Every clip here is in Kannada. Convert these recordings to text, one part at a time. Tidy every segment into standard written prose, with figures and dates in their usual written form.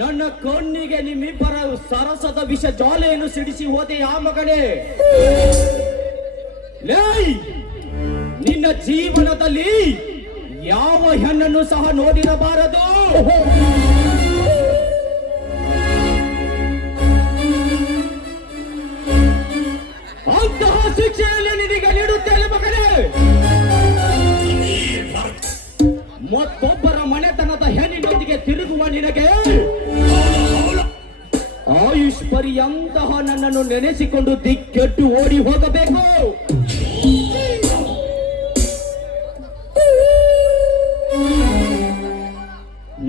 ನನ್ನ ಕಣ್ಣಿಗೆ ನಿಮ್ಮಿಬ್ಬರ ಸರಸದ ವಿಷ ಜ್ವಾಲೆಯನ್ನು ಸಿಡಿಸಿ ಹೋದೆ ಆ ಮಗನೇ. ಲೇ, ನಿನ್ನ ಜೀವನದಲ್ಲಿ ಯಾವ ಹೆಣ್ಣನ್ನು ಸಹ ನೋಡಿರಬಾರದು. ಅಂತಹ ಶಿಕ್ಷೆಯನ್ನು ನಿನಗೆ ನೀಡುತ್ತೇನೆ ಮಗನೇ. ಮತ್ತೊಬ್ಬರ ಮನೆತನದ ಹೆಣ್ಣಿನೊಂದಿಗೆ ತಿರುಗುವ ನಿನಗೆ ಆಯುಷ್ ಪರ್ಯಂತಹ ನನ್ನನ್ನು ನೆನೆಸಿಕೊಂಡು ದಿಕ್ಕೆಟ್ಟು ಓಡಿ ಹೋಗಬೇಕು.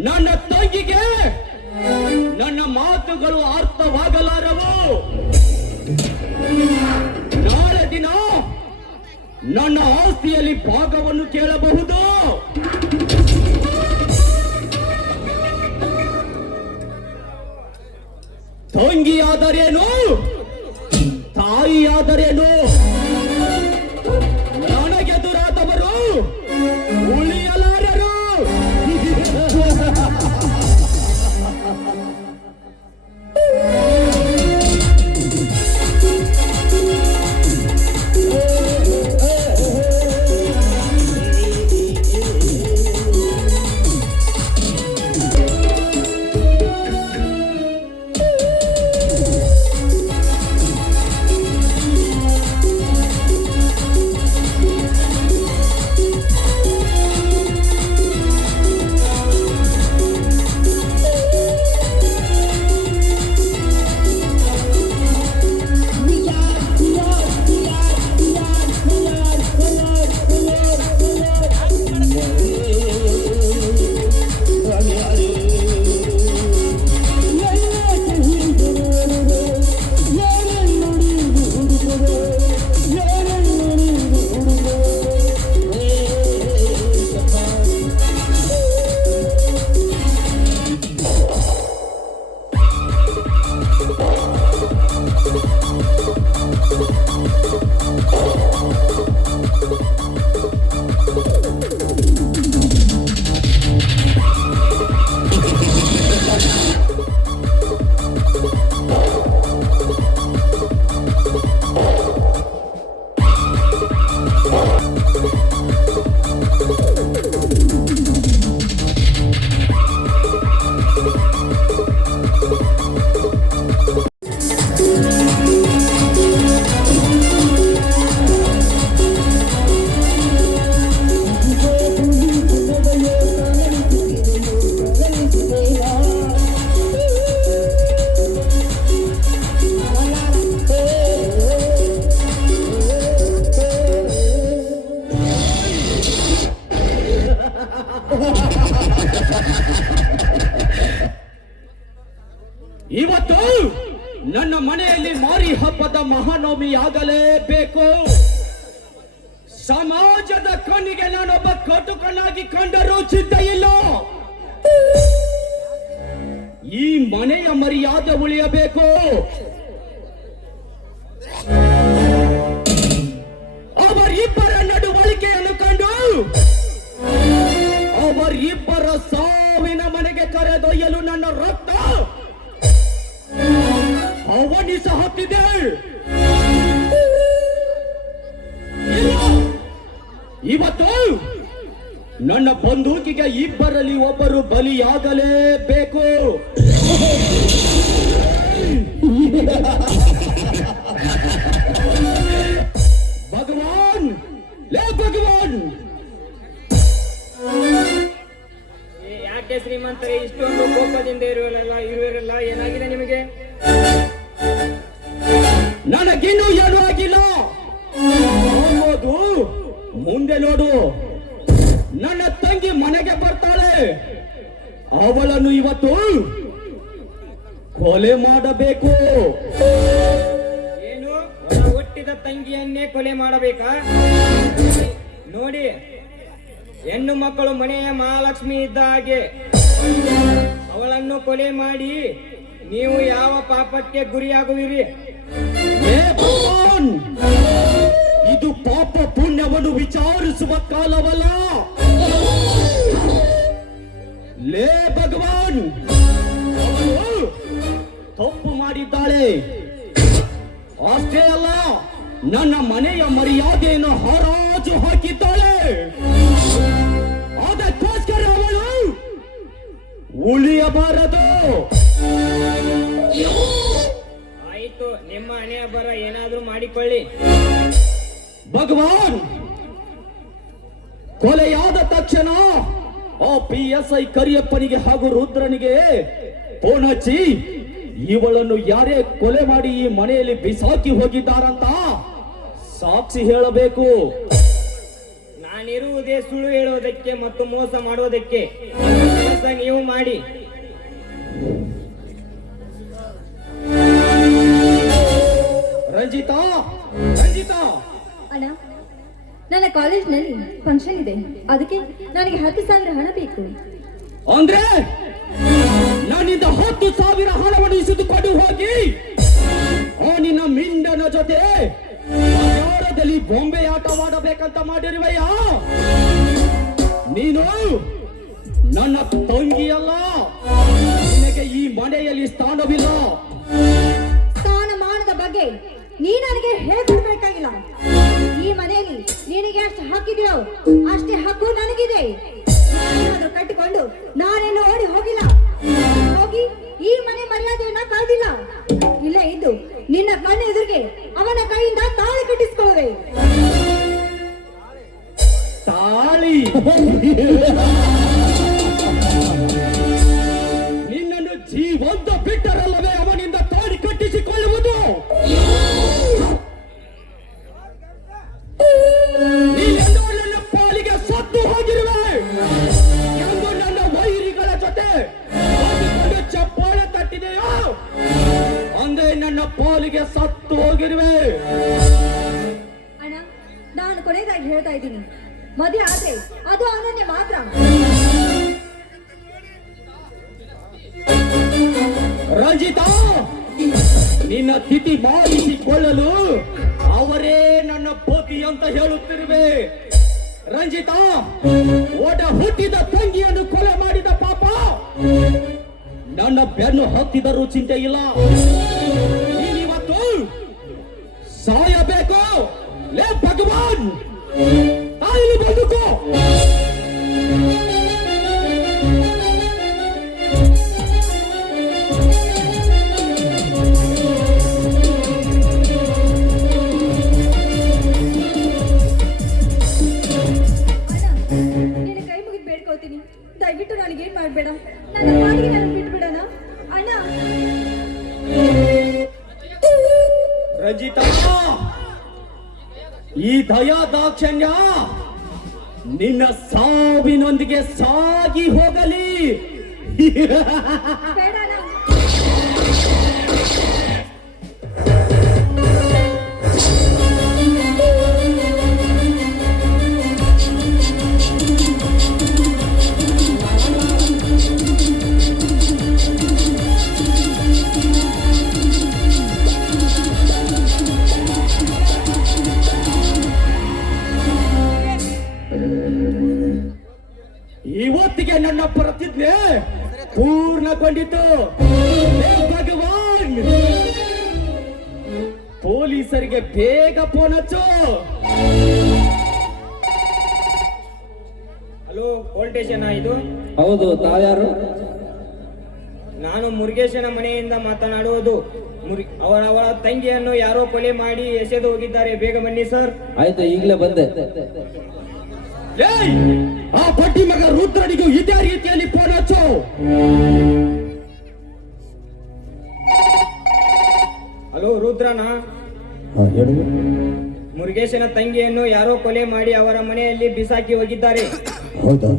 ನನ್ನ ತಂಗಿಗೆ ನನ್ನ ಮಾತುಗಳು ಅರ್ಥವಾಗಲಾರವು. ನಾಳೆ ದಿನ ನನ್ನ ಆಸ್ತಿಯಲ್ಲಿ ಭಾಗವನ್ನು ಕೇಳಬಹುದು. ತಂಗಿಯಾದರೇನು, ತಾಯಿಯಾದರೇನು, ನನಗೆದುರಾದವರು ಉಳಿಯಲಾರರು. ಇವತ್ತು ನನ್ನ ಮನೆಯಲ್ಲಿ ಮಾರಿ ಹಬ್ಬದ ಮಹಾನವಮಿಯಾಗಲೇಬೇಕು. ಸಮಾಜದ ಕಣ್ಣಿಗೆ ನಾನೊಬ್ಬ ಕಟುಕನಾಗಿ ಕಂಡರೂ ಚಿಂತೆ ಇಲ್ಲ. ಈ ಮನೆಯ ಮರ್ಯಾದೆ ಉಳಿಯಬೇಕು. ಅವರಿಬ್ಬರ ನಡುವಳಿಕೆಯನ್ನು ಕಂಡು ಅವರಿಬ್ಬರ ಸಾವಿನ ಮನೆಗೆ ಕರೆದೊಯ್ಯಲು ನನ್ನ ರಕ್ತ ಅವನಿಸ ಹತ್ತಿದೆ. ಇವತ್ತು ನನ್ನ ಬಂದೂಕಿಗೆ ಇಬ್ಬರಲ್ಲಿ ಒಬ್ಬರು ಬಲಿಯಾಗಲೇಬೇಕು. ಭಗವಾನ್, ಲೇ ಭಗವಾನ್. ಯಾಕೆ ಶ್ರೀಮಂತರೇ ಇಷ್ಟೊಂದು ಕೋಪದಿಂದ ಇರುವರಲ್ಲ? ಏನಾಗಿದೆ ನಿಮಗೆ? ನನಗಿನ್ನೂ ಏನೂ ಆಗಿಲ್ಲ. ಮುಂದೆ ನೋಡು, ನನ್ನ ತಂಗಿ ಮನೆಗೆ ಬರ್ತಾಳೆ. ಅವಳನ್ನು ಇವತ್ತು ಕೊಲೆ ಮಾಡಬೇಕು. ಏನು, ಒಳ ಹುಟ್ಟಿದ ತಂಗಿಯನ್ನೇ ಕೊಲೆ ಮಾಡಬೇಕಾ? ನೋಡಿ, ಹೆಣ್ಣು ಮಕ್ಕಳು ಮನೆಯ ಮಹಾಲಕ್ಷ್ಮಿ ಇದ್ದ ಹಾಗೆ. ಅವಳನ್ನು ಕೊಲೆ ಮಾಡಿ ನೀವು ಯಾವ ಪಾಪಕ್ಕೆ ಗುರಿಯಾಗುವಿರಿ? ಇದು ಪಾಪ ಪುಣ್ಯವನ್ನು ವಿಚಾರಿಸುವ ಕಾಲವಲ್ಲ. ಲೇ ಭಗವಾನ್, ಭಗವಾನ್ ಅವಳು ತಪ್ಪು ಮಾಡಿದ್ದಾಳೆ. ಅಷ್ಟೇ ಅಲ್ಲ, ನನ್ನ ಮನೆಯ ಮರ್ಯಾದೆಯನ್ನು ಹರಾಜು ಹಾಕಿದ್ದಾಳೆ. ಅದಕ್ಕೋಸ್ಕರ ಅವಳು ಉಳಿಯಬಾರದು. ಆಯ್ತು, ನಿಮ್ಮ ಹಣೆಯ ಬರ ಏನಾದ್ರೂ ಮಾಡಿಕೊಳ್ಳಿ. ಭಗವಾನ್, ಕೊಲೆಯಾದ ತಕ್ಷಣ ಆ PSI ಕರಿಯಪ್ಪನಿಗೆ ಹಾಗೂ ರುದ್ರನಿಗೆ ಫೋನ್ ಹಚ್ಚಿ ಇವಳನ್ನು ಯಾರೇ ಕೊಲೆ ಮಾಡಿ ಈ ಮನೆಯಲ್ಲಿ ಬಿಸಾಕಿ ಹೋಗಿದ್ದಾರಂತ ಸಾಕ್ಷಿ ಹೇಳಬೇಕು. ನಾನಿರುವುದೇ ಸುಳ್ಳು ಹೇಳೋದಕ್ಕೆ ಮತ್ತು ಮೋಸ ಮಾಡೋದಕ್ಕೆ. ಕೆಲಸ ನೀವು ಮಾಡಿ. ರಂಜಿತಾ, ರಂಜಿತಾ, ಅಣ್ಣ, ನನ್ನ ಕಾಲೇಜ್ನಲ್ಲಿ ಫಂಕ್ಷನ್ ಇದೆ, ಅದಕ್ಕೆ ನನಗೆ 10,000 ಹಣ ಬೇಕು. ಅಂದ್ರೆ ನಾನಿಂದ 10,000 ಹಣವನ್ನು ಇಸಿದುಕೊಂಡು ಹೋಗಿ ಆ ನಿನ್ನ ಮಿಂಡನ ಜೊತೆ ಬಜಾರದಲ್ಲಿ ಬೊಂಬೆ ಆಟವಾಡಬೇಕಂತ ಮಾಡಿರುವೆಯ? ನೀನು ನನ್ನ ತಂಗಿಯಲ್ಲ, ನಿನಗೆ ಈ ಮನೆಯಲ್ಲಿ ಸ್ಥಾನವಿಲ್ಲ. ಸ್ಥಾನಮಾನದ ಬಗ್ಗೆ ನೀ ನನಗೆ ಹೇಳ್ಕೊಡ್ಬೇಕಾಗಿಲ್ಲ. ಈ ಮನೆಯಲ್ಲಿ ನಿನಗೆ ಎಷ್ಟು ಹಕ್ಕಿದೆಯೋ ಅಷ್ಟೇ ಹಕ್ಕು ನನಗಿದೆ. ನಾನೇನಾದ್ರೂ ಕಟ್ಟಿಕೊಂಡು ನಾನೇನು ಓಡಿ ಹೋಗಿಲ್ಲ, ಹೋಗಿ ಈ ಮನೆ ಮರ್ಯಾದೆಯನ್ನ ಕಳೆದಿಲ್ಲ. ಇಲ್ಲೇ ಇದ್ದು ನಿನ್ನ ಕಣ್ಣ ಎದುರಿಗೆ ಅವನ ಕೈಯಿಂದ ತಾಳಿ ಕಟ್ಟಿಸ್ಕೊಳ್ಳುವೆ. ತಾಳಿ? ನಿನ್ನನ್ನು ಜೀವಂತ ಬಿಟ್ಟರಲ್ಲವೇ ಅವನಿಂದ ತಾಳಿ ಕಟ್ಟಿಸಿಕೊಳ್ಳುವುದು? ನೀನೆಂದು ನನ್ನ ಪಾಲಿಗೆ ಸತ್ತು ಹೋಗಿರುವೆ ಎಂದು ನನ್ನ ವೈರಿಗಳ ಜೊತೆ ಹೋಗಿಕೊಂಡು ಚಪ್ಪಾಳೆ ತಟ್ಟಿದೆಯೋ ಅಂದೇ ನನ್ನ ಪಾಲಿಗೆ ಸತ್ತು ಹೋಗಿರುವೆ. ಅಣ್ಣ, ನಾನು ಕೊನೆಯದಾಗಿ ಹೇಳ್ತಾ ಇದ್ದೀನಿ, ಮದುವೆ ಆದ್ರೆ ಅದು ಅನನ್ಯ ಮಾತ್ರ. ರಂಜಿತಾ, ನಿನ್ನ ತಿಥಿ ಮಾಡಿಸಿಕೊಳ್ಳಲು ಅವರೇ ನನ್ನ ಪತಿ ಅಂತ ಹೇಳುತ್ತಿರುವೆ. ರಂಜಿತಾ, ಒಡ ಹುಟ್ಟಿದ ತಂಗಿಯನ್ನು ಕೊಲೆ ಮಾಡಿದ ಪಾಪ ನನ್ನ ಬೆನ್ನು ಹತ್ತಿದರೂ ಚಿಂತೆ ಇಲ್ಲ. ನೀನಿವತ್ತು ಸಾಯಬೇಕು. ಲೇ ಭಗವಾನ್, ತಾಯಿಲಿ ಬದುಕು. ನಿನ್ನ ಕೈ ಮುಗಿದು ಬೇಡ್ಕೋತೀನಿ, ದಯವಿಟ್ಟು ನನಗೇನ್ ಮಾಡ್ಬೇಡ. ನನ್ನ ಪಾಡಿಗೆ ನಾನು ಬಿಟ್ಬಿಡಣ ಅಣ್ಣ. ರಂಜಿತಾ, ಈ ದಯಾ ದಾಕ್ಷಣ್ಯ ನಿನ್ನ ಸಾವಿನೊಂದಿಗೆ ಸಾಗಿ ಹೋಗಲಿ. ಬೇಡ ಅಣ್ಣ. ಇವತ್ತಿಗೆ ನನ್ನ ಪ್ರತಿಜ್ಞೆ ಪೂರ್ಣಗೊಂಡಿತು. ಹೇ ಭಗವಾನ್, ಪೊಲೀಸರಿಗೆ ಬೇಗ ಫೋನ್ ಹಚ್ಚು. ಹಲೋ, ಪೊಲೀಸ್ ಸ್ಟೇಷನ್ ಇದು? ಹೌದು, ತಾವ್ಯಾರು? ನಾನು ಮುರುಗೇಶನ ಮನೆಯಿಂದ ಮಾತನಾಡುವುದು. ಅವರ ತಂಗಿಯನ್ನು ಯಾರೋ ಕೊಲೆ ಮಾಡಿ ಎಸೆದು ಹೋಗಿದ್ದಾರೆ. ಬೇಗ ಬನ್ನಿ ಸರ್. ಆಯ್ತು, ಈಗಲೇ ಬಂದೆ. ಏಯ್, ಆ ಬಡ್ಡಿ ಮಗ ರುದ್ರನಿಗೂ ಇದೇ ರೀತಿಯಲ್ಲಿ ಫೋನ್ ಹಚ್ಚು. ಹಲೋ, ರುದ್ರನಾ? ಮುರುಗೇಶನ ತಂಗಿಯನ್ನು ಯಾರೋ ಕೊಲೆ ಮಾಡಿ ಅವರ ಮನೆಯಲ್ಲಿ ಬಿಸಾಕಿ ಹೋಗಿದ್ದಾರೆ. ಹೌದಾ?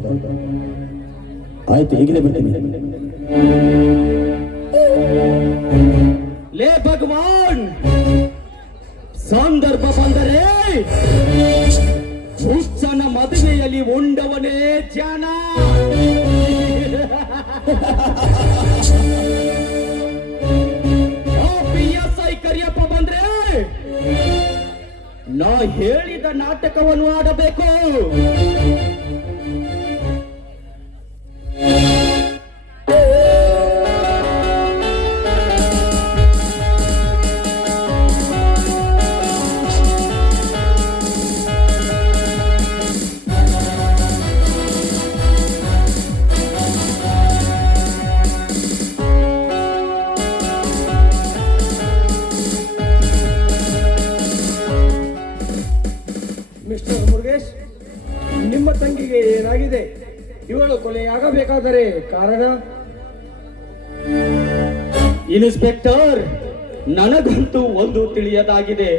ಆಯ್ತು, ಈಗಲೇ ಬರ್ತೀನಿ. ಲೇ ಭಗವಾನ್, ಸಂದರ್ಭ ಬಂದರೆ ಹುಚ್ಚನ ಮದುವೆಯಲ್ಲಿ ಉಂಡವನೇ ಜನ. PSI ಕರಿಯಪ್ಪ ಬಂದ್ರೆ ನಾ ಹೇಳಿದ ನಾಟಕವನ್ನು ಆಡಬೇಕು. ಕೊಲೆಯಾಗಬೇಕಾದರೆ ಕಾರಣ? ಇನ್ಸ್ಪೆಕ್ಟರ್, ನನಗಂತೂ ಒಂದು ತಿಳಿಯದಾಗಿದೆ.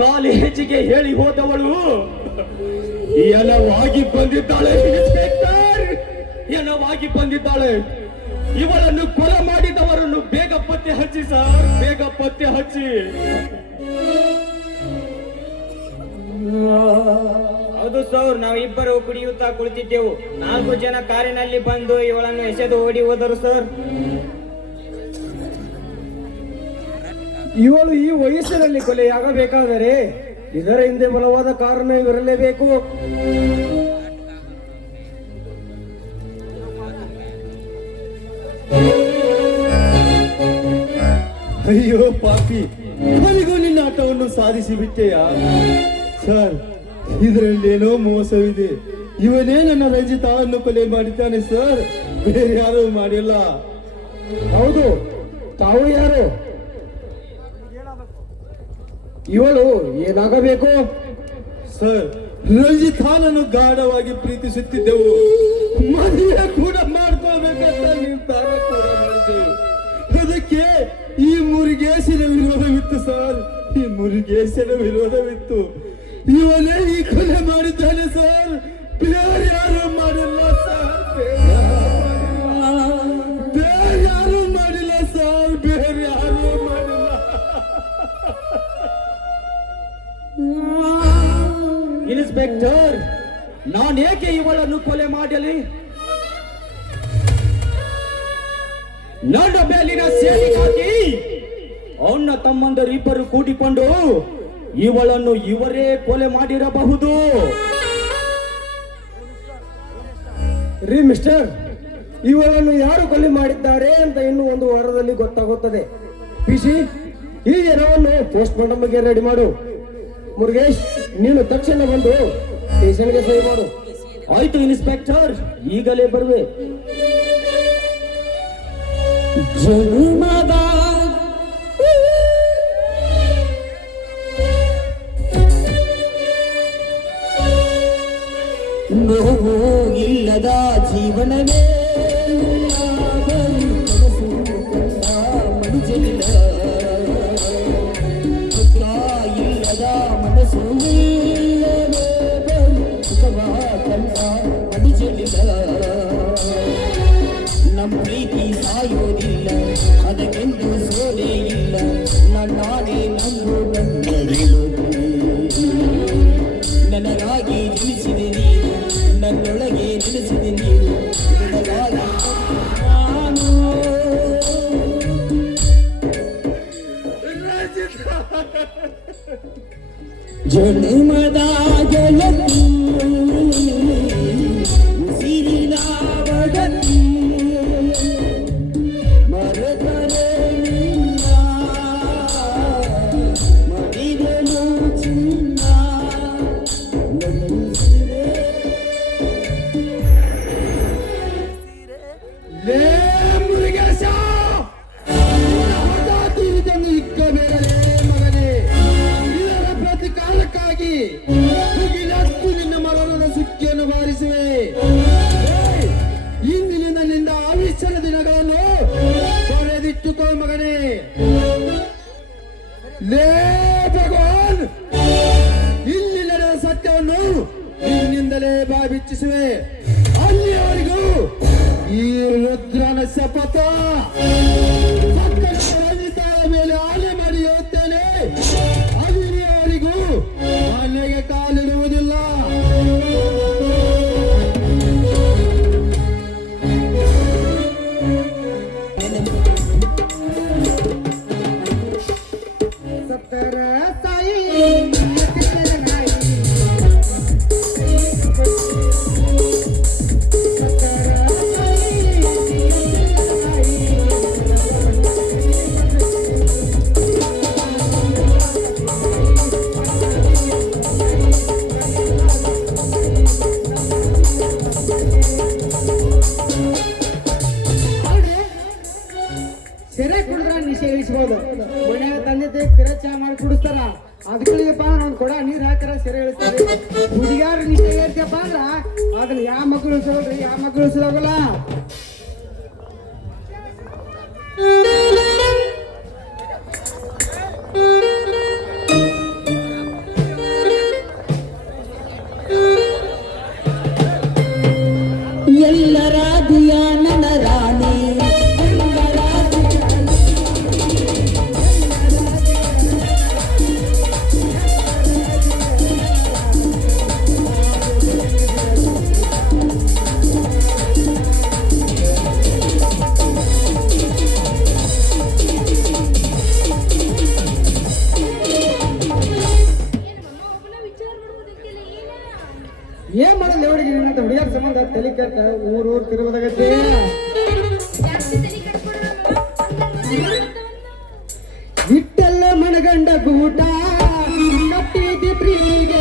ಕಾಲೇಜಿಗೆ ಹೇಳಿ ಹೋದವಳು ಎನವಾಗಿ ಬಂದಿದ್ದಾಳೆ. ಇನ್ಸ್ಪೆಕ್ಟರ್, ಎನವಾಗಿ ಬಂದಿದ್ದಾಳೆ. ಇವಳನ್ನು ಕೊಲೆ ಮಾಡಿದವರನ್ನು ಬೇಗ ಪತ್ತೆ ಹಚ್ಚಿ ಸರ್, ಬೇಗ ಪತ್ತೆ ಹಚ್ಚಿ. ಹೌದು ಸರ್, ನಾವಿಬ್ಬರು ಕುಡಿಯುತ್ತಾ ಕುಳಿತಿದ್ದೆವು. 4 ಜನ ಕಾರಿನಲ್ಲಿ ಬಂದು ಇವಳನ್ನು ಎಸೆದು ಓಡಿ ಹೋದರು ಸರ್. ಇವಳು ಈ ವಯಸ್ಸಿನಲ್ಲಿ ಕೊಲೆಯಾಗಬೇಕಾದರೆ ಇದರ ಹಿಂದೆ ಬಲವಾದ ಕಾರಣ ಇರಲೇಬೇಕು. ಅಯ್ಯೋ ಪಾಪಿ, ಕೊನೆಗೂ ನಿನ್ನ ಆಟವನ್ನು ಸಾಧಿಸಿ ಬಿಟ್ಟೆಯಾ? ಸರ್, ಇದರಲ್ಲಿ ಏನೋ ಮೋಸವಿದೆ. ಇವನೇ ನನ್ನ ರಂಜಿತಾವನ್ನು ಕೊಲೆ ಮಾಡಿದ್ದಾನೆ ಸರ್, ಬೇರೆ ಯಾರು ಮಾಡಿಲ್ಲ. ಹೌದು, ತಾವು ಯಾರು? ಇವಳು ಏನಾಗಬೇಕು? ಸರ್, ರಂಜಿತಾನನ್ನು ಗಾಢವಾಗಿ ಪ್ರೀತಿಸುತ್ತಿದ್ದೆವು. ಮದುವೆ ಕೂಡ ಮಾಡ್ಕೋಬೇಕಂತ ನಿರ್ಧಾರ ಕೂಡ ಮಾಡಿದೆವು. ಅದಕ್ಕೆ ಈ ಮುರುಗೇಶನ ವಿರೋಧವಿತ್ತು ಸರ್, ಈ ಮುರುಗೇಶನ ವಿರೋಧವಿತ್ತು. ಇವನೇ ಈ ಕೊಲೆ ಮಾಡಿದ್ದಾನೆ ಸರ್, ಬೇರೆ ಯಾರು ಮಾಡಿಲ್ಲ ಸರ್, ಬೇರೆ ಯಾರು ಮಾಡಿಲ್ಲ ಸರ್, ಬೇರೆ ಯಾರು ಮಾಡಿಲ್ಲ. ಇನ್ಸ್ಪೆಕ್ಟರ್, ನಾನೇಕೆ ಇವಳನ್ನು ಕೊಲೆ ಮಾಡಲಿ? ನನ್ನ ಮೇಲಿನ ಸೇವೆಗಾಗಿ ಅಣ್ಣ ತಮ್ಮಂದರಿಬ್ಬರು ಕೂಡಿಕೊಂಡು ಇವಳನ್ನು ಇವರೇ ಕೊಲೆ ಮಾಡಿರಬಹುದು. ರೀ ಮಿಸ್ಟರ್, ಇವಳನ್ನು ಯಾರು ಕೊಲೆ ಮಾಡಿದ್ದಾರೆ ಅಂತ ಇನ್ನು 1 ವಾರದಲ್ಲಿ ಗೊತ್ತಾಗುತ್ತದೆ. ಪಿಸಿ, ಈ ಜನವನ್ನು ಪೋಸ್ಟ್ ಮಾರ್ಟಮ್ಗೆ ರೆಡಿ ಮಾಡು. ಮುರುಗೇಶ್, ನೀನು ತಕ್ಷಣ ಬಂದು ಸ್ಟೇಷನ್ಗೆ ಸಹಿ ಮಾಡು. ಆಯ್ತು ಇನ್ಸ್ಪೆಕ್ಟರ್, ಈಗಲೇ ಬರುವೆ. ಜನುಮದ ನೋವು ಇಲ್ಲದ ಜೀವನವೇ ಕನಸು ಕಂಡ ಮನುಜನಿಲ್ಲ. ಸುಖ ಇಲ್ಲದ ಮನಸ್ಸು ಇಲ್ಲವೇ ಸುಖವ ಕಂಡ ಮನುಜನಿಲ್ಲ. ನಮ್ಮ ಪ್ರೀತಿ ಸಾಯೋದಿಲ್ಲ, ಅದಕ್ಕೆಂದು ಸೋಲೆ ಇಲ್ಲ. ನಾನೇ ನಂಬು ನನಗಾಗಿ ಜನಿಸಿದೆ ನೀನು, ನನ್ನೊಳಗೆ ನೆಲೆಸಿದೆ ನೀನು. ನನಗಾಗಿ ನಾನು ಜನ್ಮದ ಗೆಳತಿ, ಉಸಿರಿನ ಒಡತಿ, ಮರೆತರೆ ನಿನ್ನ ಮಡಿದನು ಚಿನ್ನ. ಲೇ ಮುರುಗೇಶ, ಇದನ್ನು ಇಕ್ಕಬೇಡಲೇ ಮಗನೇ. ಇದರ ಪ್ರತಿಕಾರಕ್ಕಾಗಿ ಮುಗಿಲತ್ತು ನಿನ್ನ ಮರಣದ ಸುಕ್ಕಿಯನ್ನು ಬಾರಿಸುವೆ. ಇಂದಿನಿಂದ ನಿನ್ನ ಆವಿಷ್ಯನ ದಿನಗಳನ್ನು ತೊರೆದಿಟ್ಟುಕೋ ಮಗನೇ. ಲೇ ಭಗವಾನ್, ಇಲ್ಲಿ ನಡೆದ ಸತ್ಯವನ್ನು ನಿನ್ನಿಂದಲೇ ಬಾಬಿಚ್ಚಿಸುವೆ. ಅಲ್ಲಿಯವರೆಗೂ ಈ ರುದ್ರನ ಶಪಥ ಪಕ್ಕದ ರಂಜಿತಾಳ ಮೇಲೆ ಆನೆ ಮಾಡಿ ಹೇಳುತ್ತೇನೆ, ಅಲ್ಲಿಯವರೆಗೂ ಮನೆಗೆ ಕಾಲಿಡುವುದಿಲ್ಲ. ಸತ್ತರ ಸಾಯಿ ಸೆರೆ ಕುಡಿದ್ರ ನಿಶೆ ಇಳಿಸಬಹುದು. ಮನ್ಯಾಗ ತಂದೆ ಕಿರ ಚಾ ಮಾಡಿ ಕುಡಿಸ್ತಾರ, ಅದಕ್ಕಿಪ್ಪ ನಾವ್ ಕೊಡ ನೀರ್ ಹಾಕ್ತಾರ, ಸೆರೆ ಇಳಿಸ್ತಾರೆ. ಹುಡುಗಿಯಾರ ನಿಶೆ ಏರ್ತಿಯಪ್ಪ ಅಂದ್ರ ಅದನ್ನ ಯಾವ ಮಕ್ಕಳು ಇಳಿಸೋಲ್ರಿ, ಯಾವ ಮಕ್ಕಳು ಇಳಿಸೋಗಲ್ಲ. ಎಲ್ಲರ ನನ್ನ ರಾಣಿ ಏನ್ ಮಾಡಲ್ಲ ಹುಡುಗಿ ನಿನ್ನಂತ ಹುಡುಗಿಯರ ಸಂಬಂಧ ತಲೆ ಕೆಟ್ಟ ಊರ್ ತಿರುಗೋದಾಗತ್ತೆ. ಇಟ್ಟೆಲ್ಲ ಮನಗಂಡ ಗೂಟ ಕಟ್ಟಿದಿ ಪ್ರೀತಿಗೆ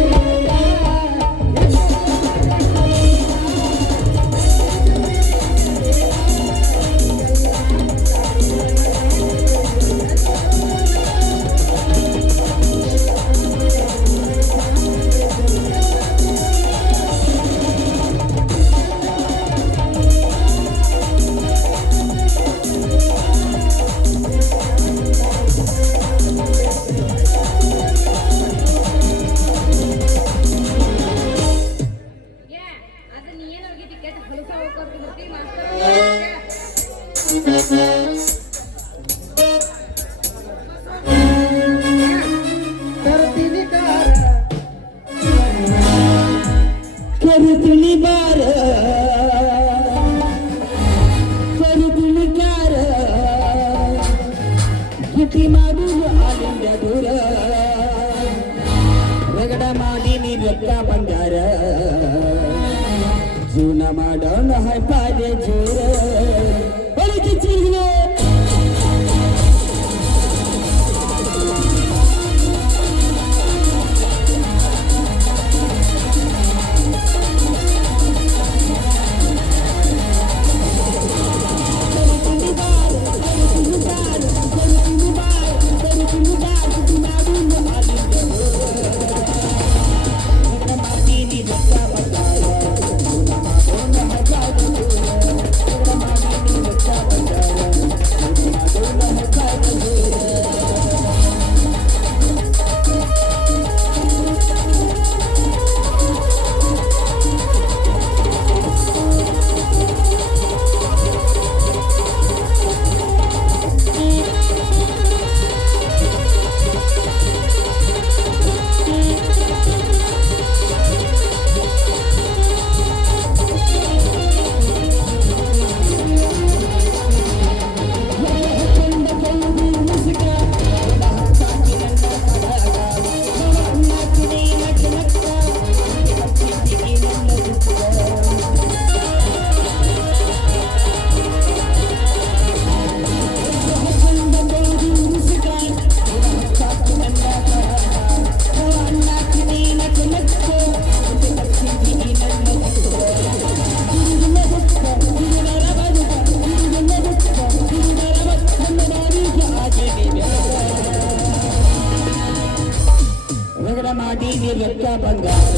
ತರ್ತೀನಿ ಕಾರ ಕರುತಿಳಿ ಬಾರ ಕರುತಿಳಿ ಕಾರ ಗಿಟಿ ಮಾಡುವುದು ಆಲಿಂದ ದೂರ ರಗಡ ಮಾಡಿ ನೀ ರೊಕ್ಕ ಬಂಗಾರ ಜೀವನ ಮಾಡೋಣ ಹೈಪಾದೆ ಜೋರ ಹೊರಗೆ ಚಿನ್ನ ಮಾಡಿ ನೀ ರೊಕ್ಕ ಬಂಗಾರ ಮಾಡಿ ನೀ ರೊಕ್ಕ ಬಂಗಾರ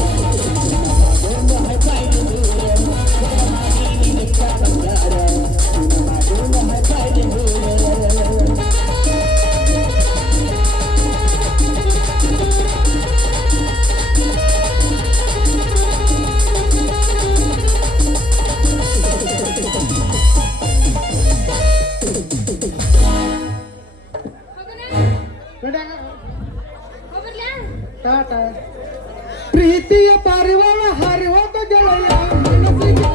ಪ್ರೀತಿಯ ಪಾರಿವಾಳ ಹರಿವಾದ ಗೆಳೆಯ ಮನಸ್ಸಿಗೆ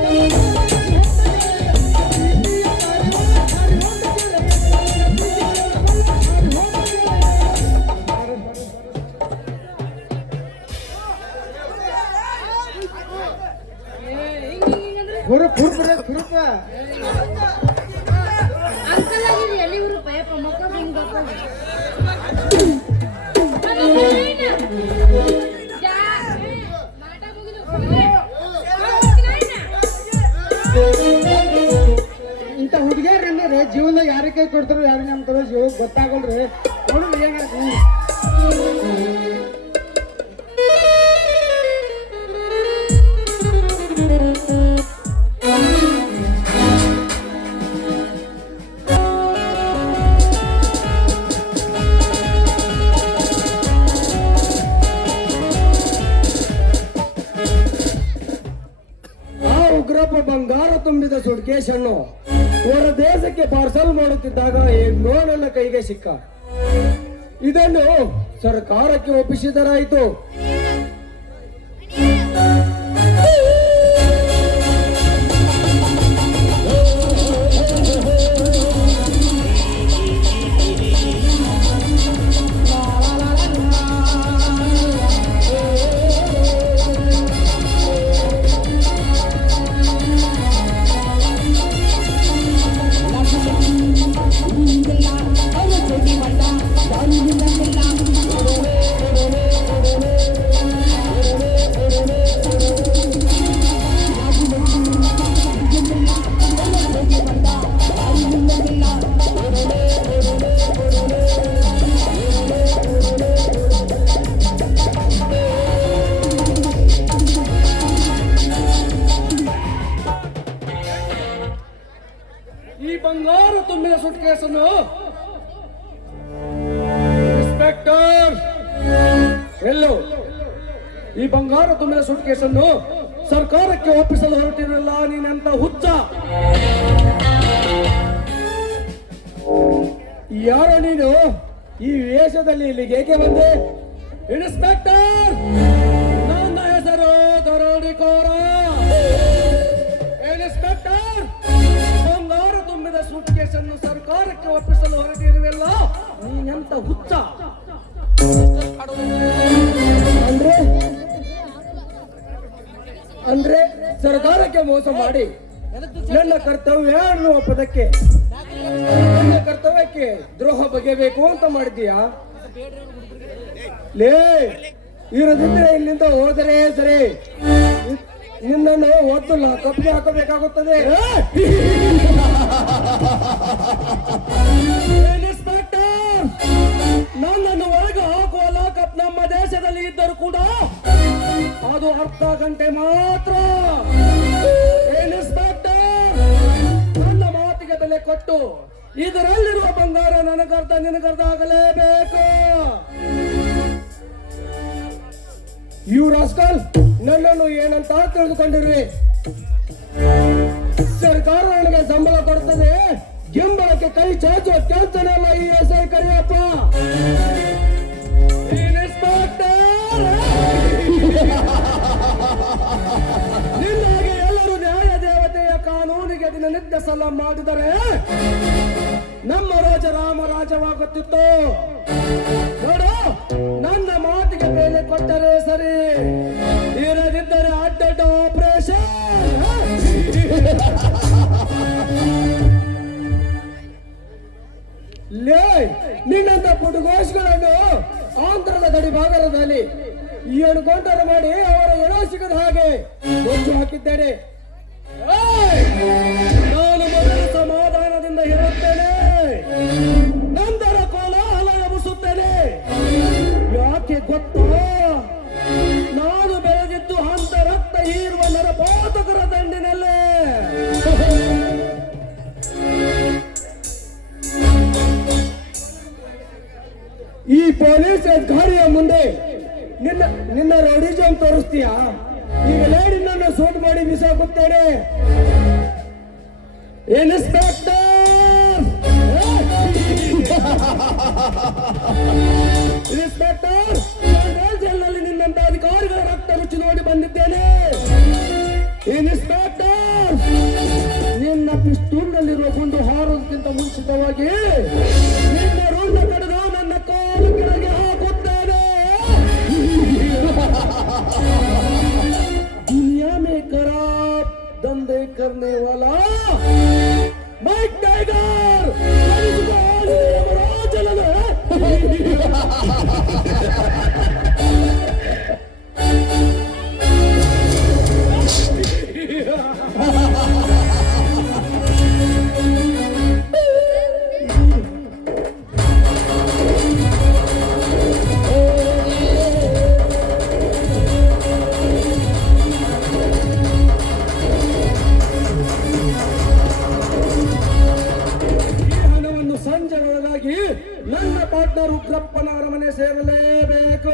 ಹುರುಪ್ ಅಂಕಲ್ ಆಗಿದೆ ಎಲ್ಲಿ ಹುರುಪ ಯಪ್ಪ ಮಕ್ಕಳು ಹಿಂಗ್ ಬರ್ತಾರೆ ಇಂಥ ಹುಡುಗಿಯರ ಜೀವನದಾಗ ಯಾರ ಕೈ ಕೊಡ್ತಾರೋ ಯಾರು ನಂಬ್ತಾರೋ ಜೀವ ಗೊತ್ತಾಗಲ್ರಿ. ನೋಡ್ರಿ ಏನಾಗ್ತದೆ ಬಂಗಾರ ತುಂಬಿದ ಸುಟ್ಕೇಶ್ ಅನ್ನು ಹೊರ ದೇಶಕ್ಕೆ ಪಾರ್ಸಲ್ ಮಾಡುತ್ತಿದ್ದಾಗ ಹೆಂಗೋ ನನ್ನ ಕೈಗೆ ಸಿಕ್ಕ. ಇದನ್ನು ಸರ್ಕಾರಕ್ಕೆ ಒಪ್ಪಿಸಿದರಾಯಿತು. ಈ ಬಂಗಾರ ತುಂಬಿದ ಸುಟ್ಕೇಸನ್ನು ಇನ್ಸ್ಪೆಕ್ಟರ್ ಎಲ್ಲೋ ಈ ಬಂಗಾರ ತುಂಬಿದ ಸುಟ್ಕೇಸನ್ನು ಸರ್ಕಾರಕ್ಕೆ ಒಪ್ಪಿಸಲು ಹೊರಟಿರಲ್ಲ. ನೀನೆಂತ ಹುಚ್ಚ? ಯಾರ ನೀನು? ಈ ವೇಷದಲ್ಲಿ ಇಲ್ಲಿಗೆ ಏಕೆ ಬಂದೆ? ಇನ್ಸ್ಪೆಕ್ಟರ್, ನನ್ನ ಹೆಸರು ದರೋಡಿಕೋರ. ಇನ್ಸ್ಪೆಕ್ಟರ್, ಬಂಗಾರ ತುಂಬಿದ ಸೂಟ್ಕೇಸನ್ನು ಸರ್ಕಾರಕ್ಕೆ ಒಪ್ಪಿಸಲು ಹೊರಟಿರುವೆಲ್ಲ, ನೀನೆಂತ ಹುಚ್ಚ? ಅಂದ್ರೆ ಸರ್ಕಾರಕ್ಕೆ ಮೋಸ ಮಾಡಿ ನನ್ನ ಕರ್ತವ್ಯ ಒಪ್ಪದಕ್ಕೆ, ನನ್ನ ಕರ್ತವ್ಯಕ್ಕೆ ದ್ರೋಹ ಬಗೆಯಬೇಕು ಅಂತ ಮಾಡಿದ್ದೀಯಾ? ಲೇ, ಇರದಿದ್ರೆ ಇಲ್ಲಿಂದ ಹೋದರೆ ಸರಿ, ನಿನ್ನನ್ನು ಒತ್ತು ಕಪ್ಪಿಗೆ ಹಾಕಬೇಕಾಗುತ್ತದೆ. ಇನ್ಸ್ಪೆಕ್ಟರ್, ನನ್ನನ್ನು ಒಳಗೆ ಹಾಕುವ ಲಾಕಪ್ ನಮ್ಮ ದೇಶದಲ್ಲಿ ಇದ್ದರೂ ಕೂಡ ಅದು ಅರ್ಧ ಗಂಟೆ ಮಾತ್ರ. ಇನ್ಸ್ಪೆಕ್ಟರ್, ನನ್ನ ಮಾತಿಗೆ ಬೆಲೆ ಕೊಟ್ಟು ಇದರಲ್ಲಿರುವ ಬಂಗಾರ ನನಗರ್ಧ ನಿನಗರ್ಧ ಆಗಲೇಬೇಕು. ಯು ರಾಸ್ಕಲ್, ನನ್ನನ್ನು ಏನಂತ ತಿಳಿದುಕೊಂಡಿರುವೆ? ಸರ್ಕಾರ ನನಗೆ ಸಂಬಳ ಕೊಡುತ್ತದೆ, ಗಿಂಬಳಕ್ಕೆ ಕೈ ಚಾಚುವ ಕೆಲಸನೆಲ್ಲ ಈ ಹೆಸರು ಕರಿಯಪ್ಪ. ನಿನ್ನಾಗೆ ಎಲ್ಲರೂ ನ್ಯಾಯ ದೇವತೆಯ ಕಾನೂನಿಗೆ ದಿನನಿತ್ಯ ಸಲ ಮಾಡಿದರೆ ನಮ್ಮ ರಾಜ ರಾಮರಾಜವಾಗುತ್ತಿತ್ತು. ನೋಡು, ನನ್ನ ಮಾತಿಗೆ ಬೆಲೆ ಕೊಟ್ಟರೆ ಸರಿ, ಇರದಿದ್ದರೆ ಅಡ್ಡಡ್ಡ ಆಪರೇಷನ್. ಲೇ, ನಿನ್ನಂತ ಪುಟುಗೋಷ್ಗಳನ್ನು ಆಂಧ್ರದ ಗಡಿ ಭಾಗದಲ್ಲಿ 7 ಗಂಟರ ಮಾಡಿ ಅವರ ಏನೋ ಸಿಗದ ಹಾಗೆ ಗೊತ್ತು ಹಾಕಿದ್ದೇನೆ. ನಾನು ಮೊದಲು ಸಮಾಧಾನದಿಂದ ಇರುತ್ತೇನೆ, ನಂತರ ಕೋಲಾಹಲ ಎಬ್ಬಿಸುತ್ತೇನೆ. ಯಾಕೆ ಗೊತ್ತಾ? ನಾನು ಬೆಳೆದಿದ್ದು ಅಂತ ರಕ್ತ ಹೀರುವ ನರಪಾತಕರ ದಂಡಿನಲ್ಲೇ. ಈ ಪೊಲೀಸ್ ಅಧಿಕಾರಿಯ ಮುಂದೆ ನಿನ್ನ ರೌಡಿಸಂ ತೋರಿಸ್ತೀಯಾ? ಈಗ ಲೇಡಿ ನನ್ನ ಸೂಟ್ ಮಾಡಿ ಬಿಸಾಕುತ್ತೇನೆ. ಇನ್ಸ್ಪೆಕ್ಟರ್, ಇನ್ಸ್ಪೆಕ್ಟರ್, ಜೈಲಿನಲ್ಲಿ ನಿನ್ನಂತ ಅಧಿಕಾರಿಗಳ ರಕ್ತ ರುಚಿ ನೋಡಿ ಬಂದಿದ್ದೇನೆ. ಇನ್ಸ್ಪೆಕ್ಟರ್, ನಿನ್ನ ಪಿಸ್ತೂಲ್ನಲ್ಲಿರುವ ಗುಂಡು ಹಾರೋದಕ್ಕಿಂತ ಮುಂಚಿತವಾಗಿ ನಿನ್ನ ರುಂಡ ಕಡಿದು ನನ್ನ ಕಾಲು ಕೆಳಗೆ ಹಾಕುತ್ತೇನೆ. दुनिया में खराब धंधे करने वाला माइक टाइगर ನನ್ನ ಪಾರ್ಟ್ನರ್ ಉಗ್ರಪ್ಪನ ಅರಮನೆ ಸೇರಲೇಬೇಕು.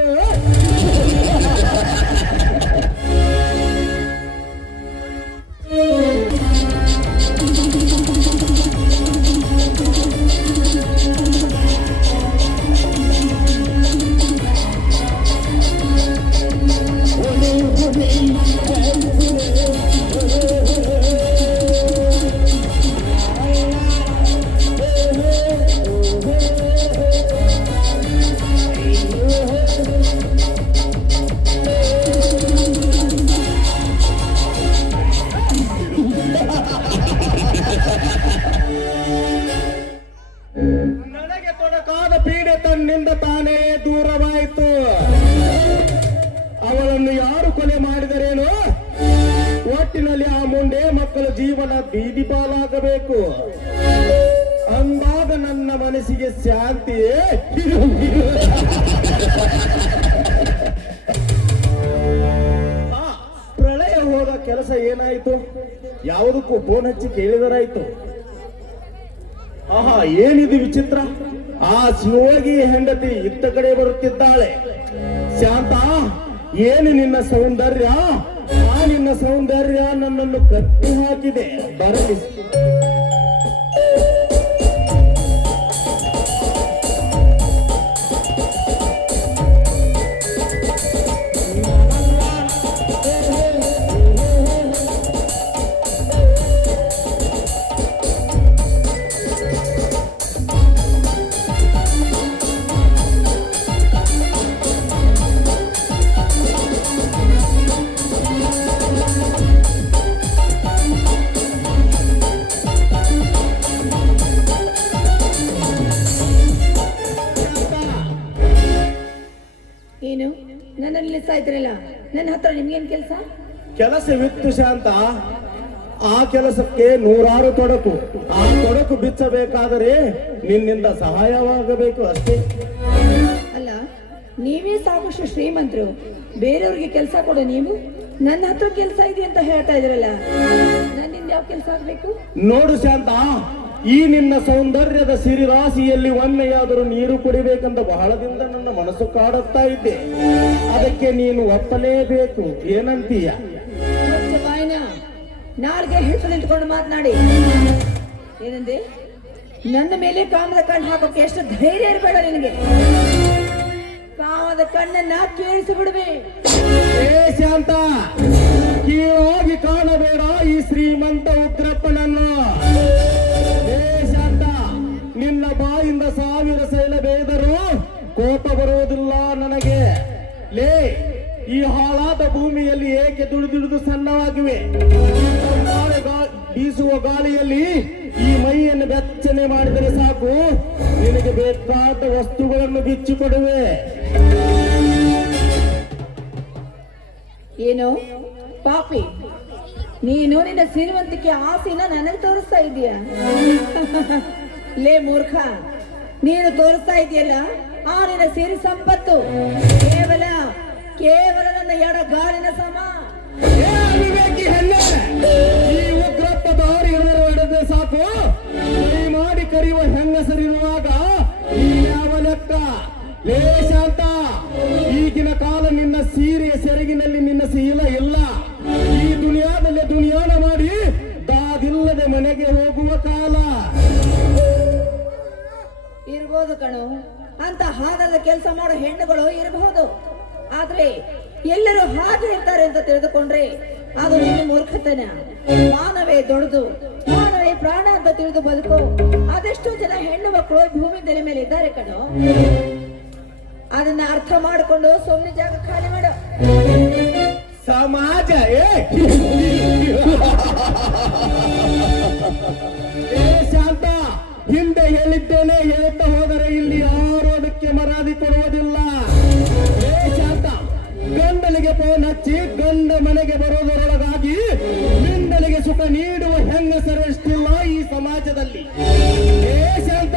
ಜೀವನ ಬೀದಿ ಪಾಲಾಗಬೇಕು. ಅಂದಾಗ ನನ್ನ ಮನಸ್ಸಿಗೆ ಶಾಂತಿಯೇ. ಪ್ರಳಯ ಹೋದ ಕೆಲಸ ಏನಾಯ್ತು? ಯಾವುದಕ್ಕೂ ಫೋನ್ ಹಚ್ಚಿ ಕೇಳಿದರಾಯ್ತು. ಆಹಾ, ಏನಿದು ವಿಚಿತ್ರ! ಆ ಶಿವೋಗಿ ಹೆಂಡತಿ ಇತ್ತ ಕಡೆ ಬರುತ್ತಿದ್ದಾಳೆ. ಶಾಂತ, ಏನು ನಿನ್ನ ಸೌಂದರ್ಯ? ಆ ನಿನ್ನ ಸೌಂದರ್ಯ ನನ್ನನ್ನು ಕಟ್ಟಿ ಹಾಕಿದೆ. ಬರಲಿ. ಏನು ನನ್ನಲ್ಲಿ ನಿಲ್ಲಿಸ್ತಾ ಇದ್ರಲ್ಲ, ನನ್ನ ಹತ್ರ ನಿಮ್ಗೇನ್ ಕೆಲಸ? ಕೆಲಸವಿತ್ತು ಶಾಂತ. ಆ ಕೆಲಸಕ್ಕೆ ನೂರಾರು ತೊಡಕು. ಆ ತೊಡಕು ಬಿಚ್ಚಬೇಕಾದರೆ ನಿನ್ನಿಂದ ಸಹಾಯವಾಗಬೇಕು ಅಷ್ಟೇ. ಅಲ್ಲ, ನೀವೇ ಸಾಕಷ್ಟು ಶ್ರೀಮಂತರು, ಬೇರೆಯವ್ರಿಗೆ ಕೆಲಸ ಕೊಡು. ನೀವು ನನ್ನ ಹತ್ರ ಕೆಲಸ ಇದೆ ಅಂತ ಹೇಳ್ತಾ ಇದ್ರಲ್ಲ, ನನ್ನಿಂದ ಯಾವ ಕೆಲಸ ಆಗ್ಬೇಕು? ನೋಡು ಶಾಂತ, ಈ ನಿನ್ನ ಸೌಂದರ್ಯದ ಸಿರಿರಾಶಿಯಲ್ಲಿ ಒಮ್ಮೆಯಾದರೂ ನೀರು ಕುಡಿಬೇಕಂತ ಬಹಳದಿಂದ ನನ್ನ ಮನಸ್ಸು ಕಾಡುತ್ತಾ ಇದ್ದೆ. ಅದಕ್ಕೆ ನೀನು ಒಪ್ಪಲೇಬೇಕು. ಏನಂತೀಯ? ಬಾಯಿನ ನಾಲ್ಗೆ ಹಿಡಿದು ನಿಂತ್ಕೊಂಡು ಮಾತನಾಡಿ. ಏನಂದೆ? ನನ್ನ ಮೇಲೆ ಕಾಮದ ಕಣ್ಣು ಹಾಕೋಕೆ ಎಷ್ಟು ಧೈರ್ಯ ಇರಬೇಡ ನಿನಗೆ. ಕಾಮದ ಕಣ್ಣನ್ನ ಕೇಳಿಸಿ ಬಿಡುವೆ. ಏ ಶಾಂತ, ಕೀಳಾಗಿ ಕಾಣಬೇಡ ಈ ಶ್ರೀಮಂತ ಉಗ್ರಪ್ಪನನ್ನು. ಏ ಶಾಂತ, ನಿನ್ನ ಬಾಯಿಂದ 1000 ಶೈಲ ಬೇದರೂ ಕೋಪ ಬರುವುದಿಲ್ಲ ನನಗೆ. ಲೇ, ಈ ಹಾಳಾದ ಭೂಮಿಯಲ್ಲಿ ಏಕೆ ದುಡಿದು ಸಣ್ಣವಾಗಿವೆ? ಬೀಸುವ ಗಾಳಿಯಲ್ಲಿ ಈ ಮೈಯನ್ನು ಬೆಚ್ಚನೆ ಮಾಡಿದರೆ ಸಾಕು, ನಿನಗೆ ಬೇಕಾದ ವಸ್ತುಗಳನ್ನು ಬಿಚ್ಚಿಕೊಡುವೆ. ಏನು ಪಾಪಿ, ನೀನು ನಿನ್ನ ಶ್ರೀಮಂತಿಕೆ ಆಸೆನ ನನಗೆ ತೋರಿಸ್ತಾ ಇದೀಯ? ಲೇ ಮೂರ್ಖ, ನೀನು ತೋರಿಸ್ತಾ ಇದೆಯಲ್ಲ ಆ ನಿನ್ನ ಸಿರಿ ಸಂಪತ್ತು ಕೇವಲ ಕೇವಲ ನನ್ನ ಎಡಗಾಲಿನ ಸಮ. ಏ ಅವಿವೇಕಿ ಹೆಣ್ಣೆ, ಈ ಉಗ್ರಪ್ಪ ದಾರಿ ಹಿಡಿದರೆ ಸಾಕು, ಕೈ ಮಾಡಿ ಕರೆಯುವ ಹೆಂಗಸರಿರುವಾಗ ಯಾವ ಲೆಕ್ಕ? ಲೇ ಶಾಂತ, ಈಗಿನ ಕಾಲ ನಿನ್ನ ಸೀರೆಯ ಸೆರಗಿನಲ್ಲಿ ನಿನ್ನ ಶೀಲ ಇಲ್ಲ. ಈ ದುನಿಯಾದಲ್ಲಿ ದುನಿಯಾನ ಮಾಡಿ ದಾದಿಲ್ಲದೆ ಮನೆಗೆ ಹೋಗುವ ಕಾಲ. ಇರ್ಬೋದು ಕಣು, ಅಂತ ಹಾಗಾದ ಕೆಲಸ ಮಾಡೋ ಹೆಣ್ಣುಗಳು ಇರಬಹುದು. ಆದ್ರೆ ಎಲ್ಲರೂ ಹಾಗೆ ಇರ್ತಾರೆ ಅಂತ ತಿಳಿದುಕೊಂಡ್ರೆ ಅದು ನಿನ್ನ ಮೂರ್ಖತನ. ಮಾನವೇ ದೊಡ್ಡದು, ಮಾನವೇ ಪ್ರಾಣ ಅಂತ ತಿಳಿದು ಬದುಕು. ಅದೆಷ್ಟೋ ಜನ ಹೆಣ್ಣು ಮಕ್ಕಳು ಭೂಮಿ ತೆಲೆ ಮೇಲೆ ಇದ್ದಾರೆ ಕಣು. ಅದನ್ನ ಅರ್ಥ ಮಾಡಿಕೊಂಡು ಸುಮ್ಮನೆ ಜಾಗ ಖಾಲಿ ಮಾಡು. ಸಮಾಜ ಏ ಶಾಂತ, ಹಿಂದೆ ಹೇಳಿದ್ದೇನೆ, ಹೇಳುತ್ತಾ ಹೋದರೆ ಇಲ್ಲಿ ಯಾರು ಅದಕ್ಕೆ ಮರಾದಿ ಕೊಡುವುದಿಲ್ಲ. ಏ ಶಾಂತ, ಗಂಡನಿಗೆ ಫೋನ್ ಹಚ್ಚಿ ಗಂಡ ಮನೆಗೆ ಬರೋದರೊಳಗಾಗಿ ಗಂಡನಿಗೆ ಸುಖ ನೀಡುವ ಹೆಂಗಸರೆಷ್ಟಿಲ್ಲ ಈ ಸಮಾಜದಲ್ಲಿ. ಏ ಶಾಂತ,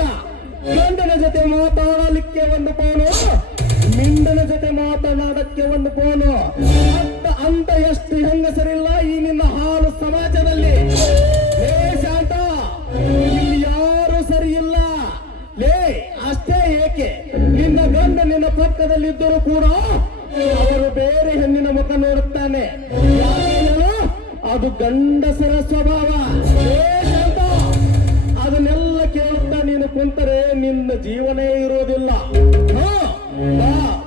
ಗಂಡನ ಜೊತೆ ಮಾತಾಡಲಿಕ್ಕೆ ಒಂದು ಫೋನು, ಮಿಂಡನ ಜೊತೆ ಮಾತನಾಡಕ್ಕೆ ಒಂದು ಫೋನು. ಅಂತ ಎಷ್ಟು ಹೆಂಗಸರಿಲ್ಲ ಈ ನಿನ್ನ ಹಾಳು ಸಮಾಜದಲ್ಲಿ. ಲೇ ಶಾಂತ, ಇಲ್ಲಿ ಯಾರು ಸರಿ ಇಲ್ಲ. ಲೇ, ಅಷ್ಟೇ ಏಕೆ, ನಿನ್ನ ಗಂಡ ನಿನ್ನ ಪಕ್ಕದಲ್ಲಿದ್ದರೂ ಕೂಡ ಅವರು ಬೇರೆ ಹೆಣ್ಣಿನ ಮುಖ ನೋಡುತ್ತಾನೆ. ಯಾಕೆ ಹೇಳು? ಅದು ಗಂಡಸರ ಸ್ವಭಾವ. ಲೇ ಶಾಂತ, ಅದನ್ನೆಲ್ಲ ಕೇಳುತ್ತಾ ನೀನು ಕುಂತರೆ ನಿನ್ನ ಜೀವನೇ ಇರೋದಿಲ್ಲ.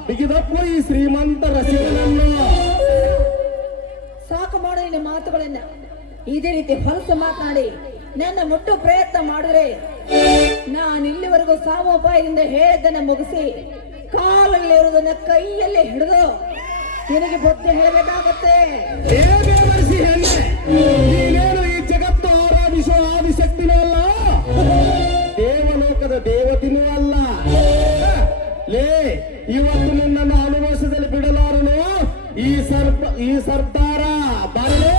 ಬಿಗಿದಪ್ಪು ಈ ಶ್ರೀಮಂತ ರಸಿಕನನ್ನು. ಸಾಕು ಮಾಡು ನಿನ್ನ ಮಾತುಗಳನ್ನ. ಇದೇ ರೀತಿ ಹೊಲಸು ಮಾತನಾಡಿ ನನ್ನ ಮುಟ್ಟೋ ಪ್ರಯತ್ನ ಮಾಡಿದ್ರೆ ನಾನು ಇಲ್ಲಿವರೆಗೂ ಸಾಮೋಪಾಯದಿಂದ ಹೇಳಿದ್ದನ್ನ ಮುಗಿಸಿ ಕಾಲಲ್ಲಿರುವುದನ್ನ ಕೈಯಲ್ಲಿ ಹಿಡಿದು ನಿನಗೆ ಬುದ್ಧಿ ಹೇಳಬೇಕಾಗುತ್ತೆ. ನೀನೇನು ಈ ಜಗತ್ತು ಆರಾಧಿಸುವ ಆದಿಶಕ್ತಿನೂ ಅಲ್ಲ, ದೇವಲೋಕದ ದೇವತಿನೂ ಅಲ್ಲ. ಲೇ, ಇವತ್ತು ನಿನ್ನನ್ನು ಅನುಭವಿಸದಲ್ಲಿ ಬಿಡಲಾರನು ಈ ಸರ್ದಾರ. ಬರಲೇ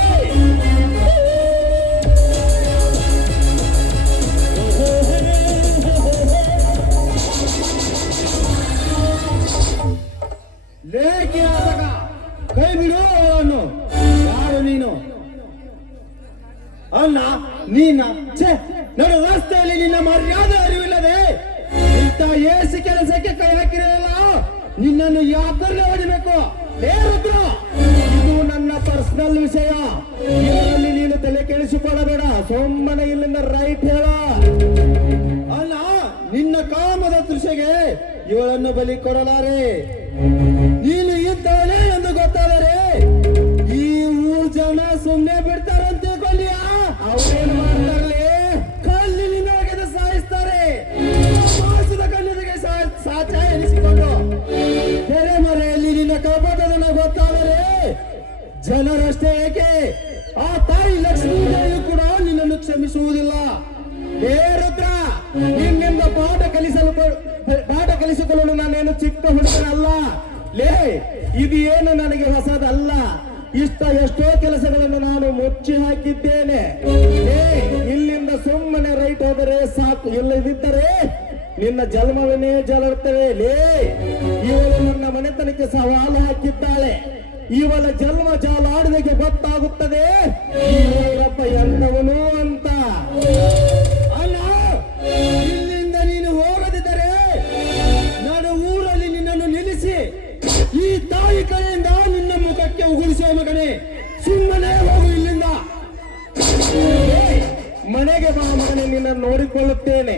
ನೀನ ಛೆ, ನಡು ರಸ್ತೆಯಲ್ಲಿ ನಿನ್ನ ಮರ್ಯಾದೆ ಅರಿವಿಲ್ಲದೆ ಇಂಥ ಏಸಿ ಕೆಲಸಕ್ಕೆ ಕೈ ಹಾಕಿರಲ್ಲ, ನಿನ್ನನ್ನು ಯಾಕಂದ್ರೆ ಹೊಡಿಬೇಕು? ಹೇ ರುದ್ರ, ಇದು ನನ್ನ ಪರ್ಸನಲ್ ವಿಷಯ, ಇದರಲ್ಲಿ ನೀನು ತಲೆ ಕೆಡಿಸಿಕೊಳ್ಳಬೇಡ. ಸುಮ್ಮನೆ ಇಲ್ಲಿಂದ ರೈಟ್ ಹೇಳ. ಅಲ್ಲ, ನಿನ್ನ ಕಾಮದ ತೃಷೆಗೆ ಇವಳನ್ನು ಬಲಿ ಕೊಡಲಾರೆ. ನೀನು ಇದ್ದವನೇ ಎಂದು ಗೊತ್ತಾದರೆ ಈ ಊರ್ ಜನ ಸುಮ್ಮನೆ ಬಿಡ್ತಾರಂತ ತಿಳ್ಕೊಳ್ಳಿಯ? ಅವರೇನು ಮಾಡ್ತಾರಲಿ? ಕಲ್ಲಿನಿಂದ ಒಗೆದು ಸಾಯಿಸ್ತಾರೆ. ಮಾಂಸದ ಕಲ್ಲಿಗೆ ಸಾಚ ಎನಿಸಿಕೊಂಡು ತೆರೆ ಮರೆಯಲ್ಲಿ ನಿನ್ನ ಕಪಟದನ್ನ ಗೊತ್ತಾದರೆ ಜನರಷ್ಟೇ ಏಕೆ, ಆ ತಾಯಿ ಲಕ್ಷ್ಮೀದೇವಿ ಕೂಡ ನಿನ್ನನ್ನು ಕ್ಷಮಿಸುವುದಿಲ್ಲ. ಹೇ ರುದ್ರ, ನಿನ್ನಿಂದ ಪಾಠ ಕಲಿಸಿಕೊಳ್ಳಲು ನಾನೇನು ಚಿಕ್ಕ ಹುಡುಗನಲ್ಲ. ಲೇ, ಇದು ಏನು ನನಗೆ ಹೊಸದಲ್ಲ. ಎಷ್ಟೋ ಕೆಲಸಗಳನ್ನು ನಾನು ಮುಚ್ಚಿ ಹಾಕಿದ್ದೇನೆ. ಲೇ, ಇಲ್ಲಿಂದ ಸುಮ್ಮನೆ ರೈಟ್ ಹೋದರೆ ಸಾಕು, ಇಲ್ಲದಿದ್ದರೆ ನಿನ್ನ ಜನ್ಮವನ್ನೇ ಜಲುತ್ತವೆ. ಲೇ, ಇವಳು ನನ್ನ ಮನೆತನಕ್ಕೆ ಸವಾಲು ಹಾಕಿದ್ದಾಳೆ. ಇವಳ ಜನ್ಮ ಜಾಲಾಡಿದಕ್ಕೆ ಗೊತ್ತಾಗುತ್ತದೆ ಇವರಪ್ಪ ಎಂದವನು ಅಂತ. ಅಲ್ಲ, ಇಲ್ಲಿಂದ ನೀನು ಹೋಗದಿದ್ದರೆ ನಾನು ಊರಲ್ಲಿ ನಿನ್ನನ್ನು ನಿಲ್ಲಿಸಿ ಈ ತಾಯಿ ಕಡೆಯಿಂದ ನಿನ್ನ ಮುಖಕ್ಕೆ ಉಗುಳಿಸುವ ಮಗನೇ. ಸುಮ್ಮನೆ ಹೋಗು ಇಲ್ಲಿಂದ. ಮನೆಗೆ ಬಾ ಮಗನೇ, ನಿನ್ನ ನೋಡಿಕೊಳ್ಳುತ್ತೇನೆ.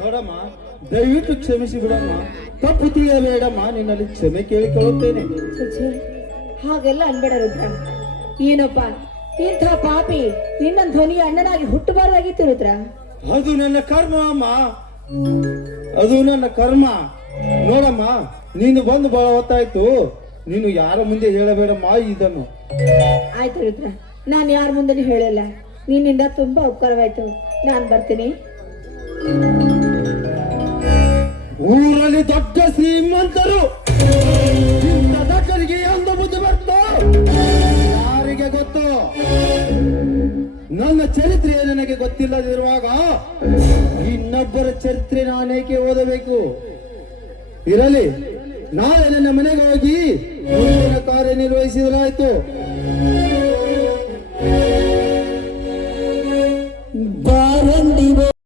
ನೋಡಮ್ಮ, ದಯವಿಟ್ಟು ಕ್ಷಮಿಸಿ ಬಿಡಮ್ಮ. ತಪ್ಪು ತಿಳಿಯಬೇಡಮ್ಮ, ನಿನ್ನಲ್ಲಿ ಕ್ಷಮೆ ಕೇಳಿಕೊಳ್ಳುತ್ತೇನೆ. ಛೆ, ಹಾಗೆಲ್ಲ ಅನ್ಬೇಡ ರುದ್ರ. ಏನಪ್ಪ ಇಂಥ ಪಾಪಿ ನಿನ್ನ ಧ್ವನಿಯ ಅಣ್ಣನಾಗಿ ಹುಟ್ಟಬಾರ್ದಾಗಿತ್ತು ರುದ್ರ. ಅದು ನನ್ನ ಕರ್ಮ ಅಮ್ಮ, ಅದು ನನ್ನ ಕರ್ಮ. ನೋಡಮ್ಮ, ನೀನು ಬಂದು ಬಹಳ ಹೊತ್ತಾಯ್ತು. ನೀನು ಯಾರ ಮುಂದೆ ಹೇಳಬೇಡಮ್ಮ ಇದನ್ನು. ಆಯ್ತು ರುದ್ರ, ನಾನು ಯಾರ ಮುಂದೆ ಹೇಳಲ್ಲ. ನಿನ್ನಿಂದ ತುಂಬಾ ಉಪಕಾರವಾಯ್ತು. ನಾನು ಬರ್ತೀನಿ. ಊರಲ್ಲಿ ದೊಡ್ಡ ಶ್ರೀಮಂತರು ಇಂಥ ದಡ್ಡರಿಗೆ ಒಂದು ಬುದ್ಧಿ ಬರ್ತೋ ಯಾರಿಗೆ ಗೊತ್ತು? ನನ್ನ ಚರಿತ್ರೆ ನನಗೆ ಗೊತ್ತಿಲ್ಲದಿರುವಾಗ ಇನ್ನೊಬ್ಬರ ಚರಿತ್ರೆ ನಾನೇಕೆ ಓದಬೇಕು? ಇರಲಿ, ನಾಳೆ ನನ್ನ ಮನೆಗೆ ಹೋಗಿ ಮುಂದಿನ ಕಾರ್ಯನಿರ್ವಹಿಸಿದರಾಯ್ತು.